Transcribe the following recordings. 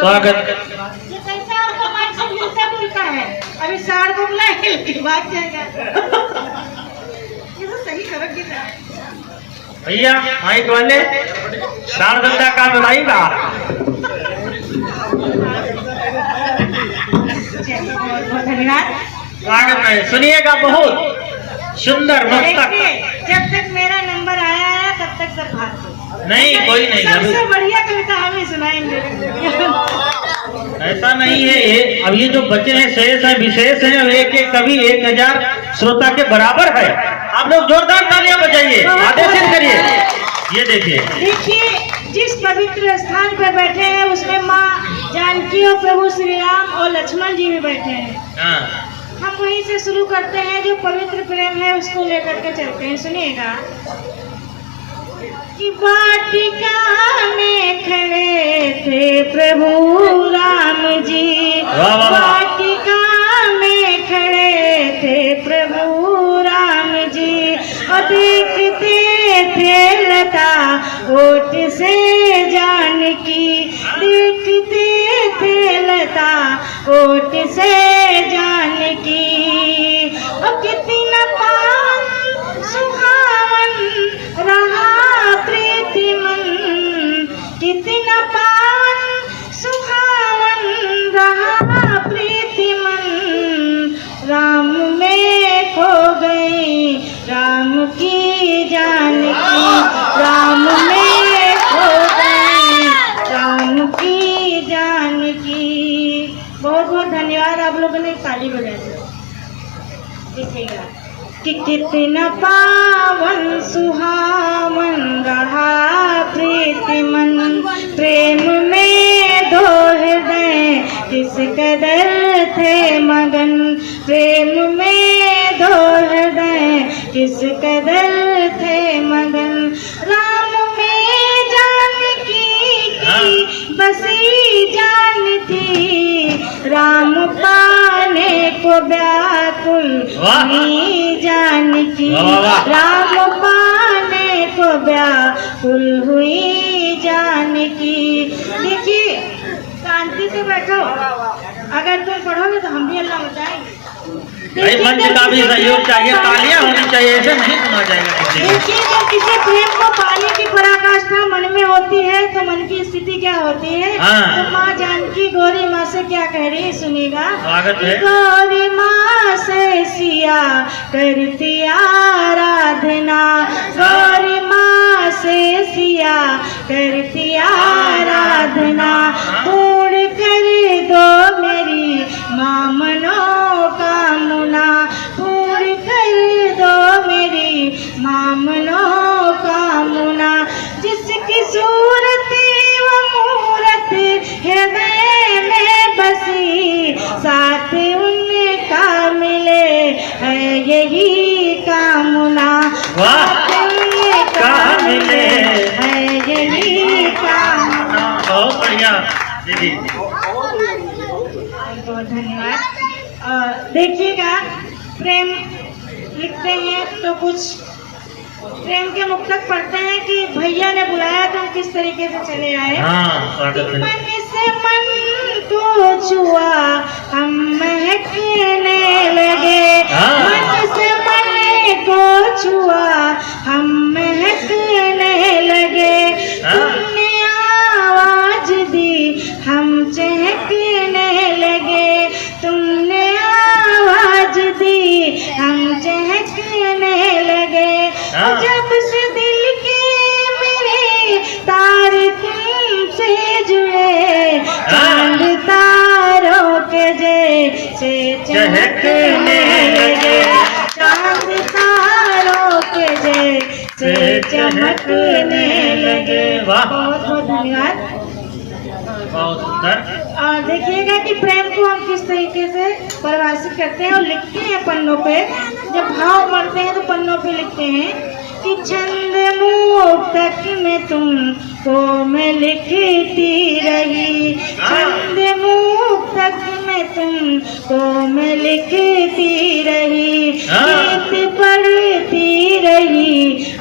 स्वागत। ये कैसे और कमाई से मिलता जुलता है? अभी साड़ को बुलाए के भाग जाएगा। ये तो सही खबर की तरह। भैया माइक वाले साड़ धंधा का मिलाएगा। बहुत धन्यवाद। स्वागत है। सुनिएगा बहुत सुंदर मस्तक। जब तक मेरा नंबर आया है तब तक सब भाग नहीं कोई नहीं, सबसे बढ़िया कविता हमें सुनाएंगे। ऐसा नहीं है। ये अब ये जो बच्चे हैं शेष है विशेष है, एक एक कवि 1000 श्रोता के बराबर है। आप लोग जोरदार तालियां बजाइए, आदेशित करिए। ये देखिए जिस पवित्र स्थान पर बैठे हैं उसमें माँ जानकी और प्रभु श्री राम और लक्ष्मण जी भी बैठे हैं। हाँ। हम वहीं से शुरू करते हैं, जो पवित्र प्रेम है उसको लेकर के चलते हैं। सुनिएगा कि वाटिका में खड़े थे प्रभु राम जी, वाटिका में खड़े थे प्रभु राम जी, और देखते थे लता ओट से जानकी, देखते थे लता ओट से जानकी। और कितना पावन सुहावन रहा प्रीति मन, कितना पावन सुहावन रहा प्रीति मन, राम में खो गई राम की जानकी, राम में खो गई राम की जानकी। बहुत बहुत धन्यवाद। आप लोगों ने ताली बजा दी। देखिएगा कि कितना पावन सुहावन रहा प्रीति मन, प्रेम में दो हृदय किस कदर थे मगन, प्रेम में दो हृदय किस कदर थे मगन, राम में जानकी की बसी जान थी, राम पाने को व्याकुल हुई जानकी, राम पाने को व्याकुल हुई जानकी। देखिए शांति से बैठो, अगर तुम पढ़ोगे तो हम भी अल्लाह बताएंगे। मंच का भी सहयोग चाहिए, तालियां होनी चाहिए, ऐसे नहीं सुना जाएगा। देखिए जब किसी प्रेम को पाने की पराकाष्ठा मन में होती है तो मन की स्थिति क्या होती है। हाँ। तो माँ जानकी गौरी माँ से क्या कह रही है, सुनिएगा। स्वागत है। गौरी माँ से सिया करती आराधना, गौरी माँ से सिया करती आराधना, पूर्ण कर दो मेरी माँ मनोकामना, पूर्ण कर दो मेरी माँ मनोकामना, जिसकी सूरत व मूरत हृदय में बसी, साथ उनका मिले है यही कामना, साथ उनका मिले है यही कामना। बहुत बढ़िया दीदी, बहुत धन्यवाद। देखिएगा प्रेम लिखते हैं तो कुछ प्रेम के मुक्तक पढ़ते हैं कि भैया ने बुलाया तो हम किस तरीके से चले आए। हाँ, स्वागत है। मन से मन को छुआ हम महकने लगे, मन से मन को छुआ हम महकने लगे, तुमने आवाज दी हम चहकने लगे, तुमने आवाज दी हम चहकने लगे, जब से दिल के मेरे तार तुमसे जुड़े, चांद तारों के जैसे चमकने लगे, चांद तारों के जैसे चमकने लगे। बहुत बहुत धन्यवाद। बहुत सुंदर। और देखिएगा कि प्रेम को हम किस तरीके से परिभाषित करते हैं और लिखते हैं पन्नों पे। जब भाव मरते हैं तो पन्नों पे लिखते हैं कि छंद मुक्तक में तुमको मैं लिखती रही, छंद मुक्तक में तुमको मैं लिखती रही, गीत पढ़ती रही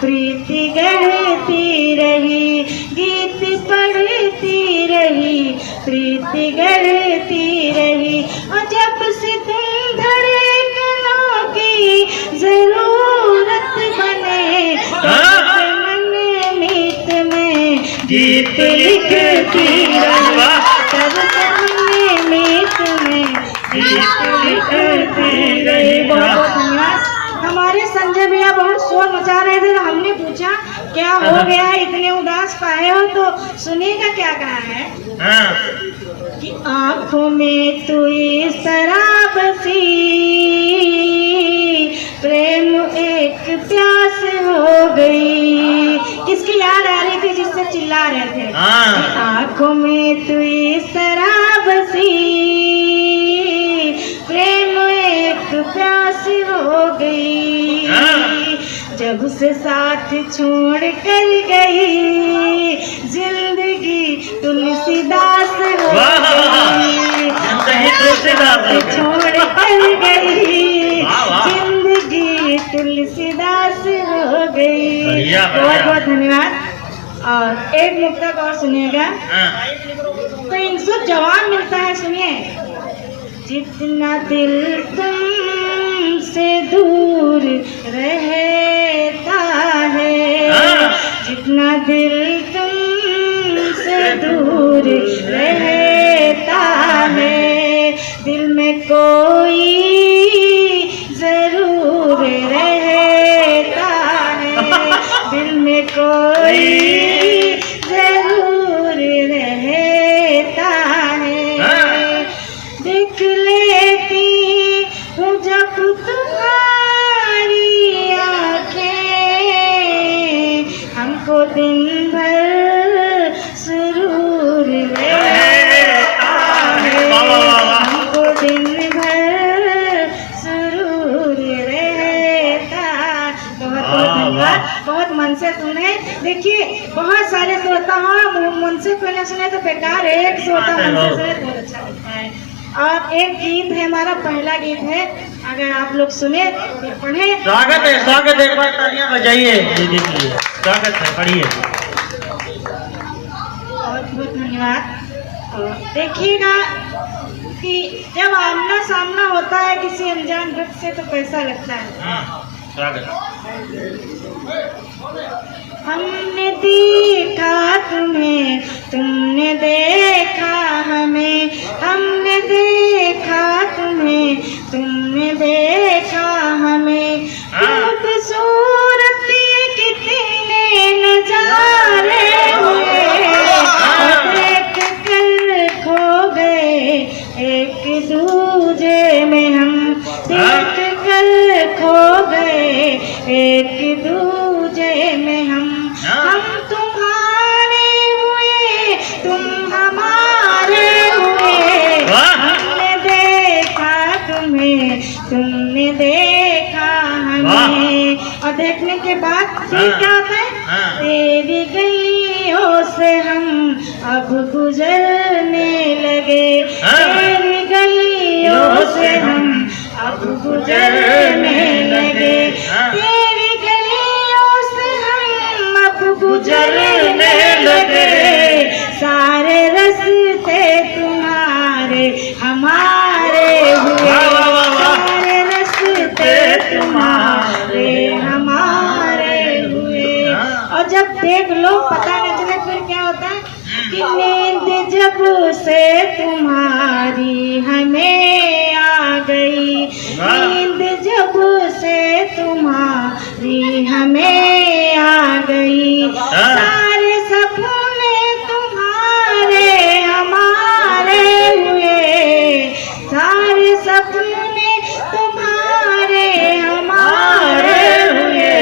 प्रीति गढ़ती रही, गीत पढ़ती रही प्रीति गीत लिखती रही, तब सपने में तुम्हें गीत लिखती रही। बहुत बहुत धन्यवाद। हमारे संजय भैया बहुत शोर मचा रहे थे, तो हमने पूछा क्या हो गया, इतने उदास पाए हो, तो सुनिएगा क्या कहा है कि आंखों में तू इस शराब सी, प्रेम एक प्यास हो गई। किसकी याद आ रही थी जिससे चिल्ला रहे थे? आंखों में तू इस शराब सी, प्रेम एक प्यास हो गई। जब से साथ छोड़ कर गई, जिंदगी तुलसीदास हो गई। साथ छोड़ कर गई, जिंदगी तुलसीदास हो गई। बहुत बहुत धन्यवाद। और एक मुक्तक और सुनिएगा, तो इनसे जवाब मिलता है, सुनिए। जितना दिल तुमसे दूर रहता है, जितना दिल तुमसे दूर रहता है, दिल में कोई जरूर रहता है, दिल में कोई जरूर रहता है। देख लेती हूँ जब तुम्हारी आँखें, हमको दिन भर सुरूर रहता है, हमको दिन भर सुरूर रहता। बहुत बहुत धन्यवाद। बहुत मन से सुने। देखिए बहुत सारे श्रोता हैं, मन से कोई ना सुने तो बेकार है, एक श्रोता मन से सुने तो बहुत अच्छा लगता है। और एक गीत है, हमारा पहला गीत है, अगर आप लोग सुने तो पढ़े। स्वागत है, स्वागत है, एक बार तालियां बजाइए दीदी के लिए। स्वागत है, पढ़िए। बहुत बहुत धन्यवाद। और देखिएगा कि जब आमना सामना होता है किसी अनजान व्यक्ति से तो कैसा लगता है। स्वागत। हमने देखा तुम्हें, तुमने देखा हमें, हमने देखा तुम्हें, तुमने देखा हमें। खूबसूरत कितने नजारे हुए, देख कर खो गए एक दूजे में हम, देख कर खो गए एक दूजे में हम तुम्हारे हुए, तुम हमारे हुए। हमने देखा तुम्हें, तुमने देखा हमें। और देखने के बाद फिर क्या होता है? तेरी गलियों से हम अब गुजरने लगे, तेरी गलियों से हम अब गुजरने लगे, तेरी गलियों से हम अब गुजरने लगे। सारे रास्ते तुम्हारे हमारे हुए, सारे रास्ते तुम्हारे हमारे हुए। और जब देख लो पता न चले फिर क्या होता है कि नींद जब से तुम्हारी हमें आ गई, नींद जब से तुम्हारी हमें आ गई। सारे सपने तुम्हारे हमारे हुए, सारे सपने तुम्हारे हमारे हुए।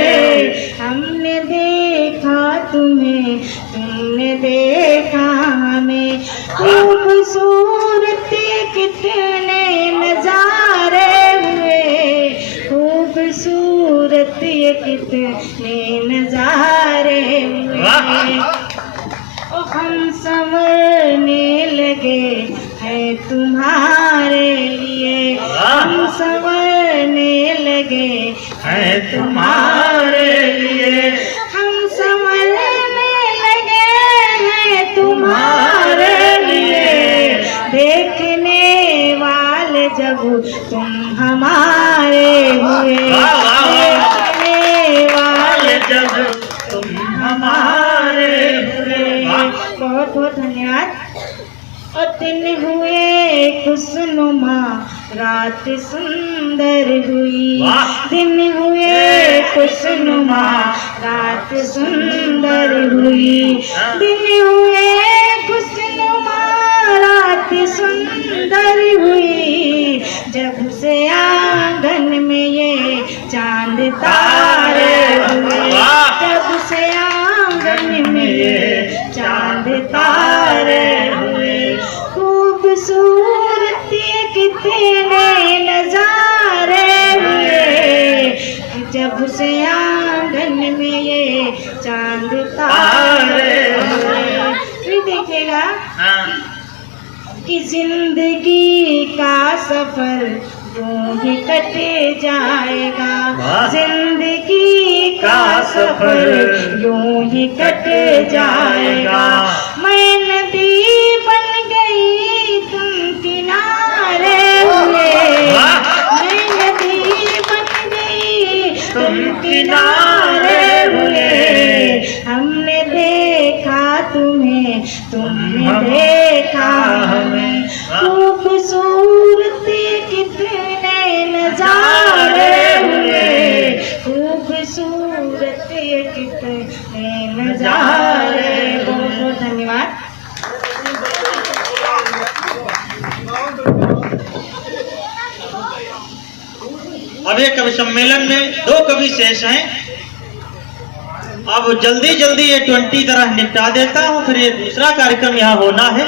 हमने देखा तुम्हें, तुमने देखा हमें। खूबसूरत कितने नजारे हुए, खूबसूरत कितने नजारे हुए। ओ हम संवरने लगे हैं तुम्हारे लिए, हम संवरने लगे हैं तुम्हारे लिए, हम संवरने लगे हैं तुम्हारे लिए। देखने वाले जब तुम हमारे हुए, देखने वाले जब तुम हमारे हुए। बहुत बहुत धन्यवाद। और दिन हुए खुशनुमा रात सुंदर हुई, वाह। दिन हुए खुशनुमा रात सुंदर हुई, दिन हुए खुशनुमा रात सुंदर हुई, जब से आंगन में ये चांद तारे हुए, जब से आंगन में ये चांद तारे हुए, खूबसूरती कितने नजारे हुए, जब से आंगन में ये चांद तारे हुए। फिर देखिएगा कि जिंदगी का सफर यूं ही कट जाएगा, जिंदगी का सफर यूं ही कट जाएगा, मैं नदी बन गई तुम किनारे हुए, मैं नदी बन गई तुम किनारे हुए, हमने देखा तुम्हें तुमने देखा हमें, खूबसूरती कितने नजारे हुए, खूबसूरती कितने नजारे। बहुत बहुत धन्यवाद। अब ये कवि सम्मेलन में 2 कवि शेष हैं। अब जल्दी जल्दी ये 20 तरह निपटा देता हूँ, फिर ये दूसरा कार्यक्रम यहाँ होना है।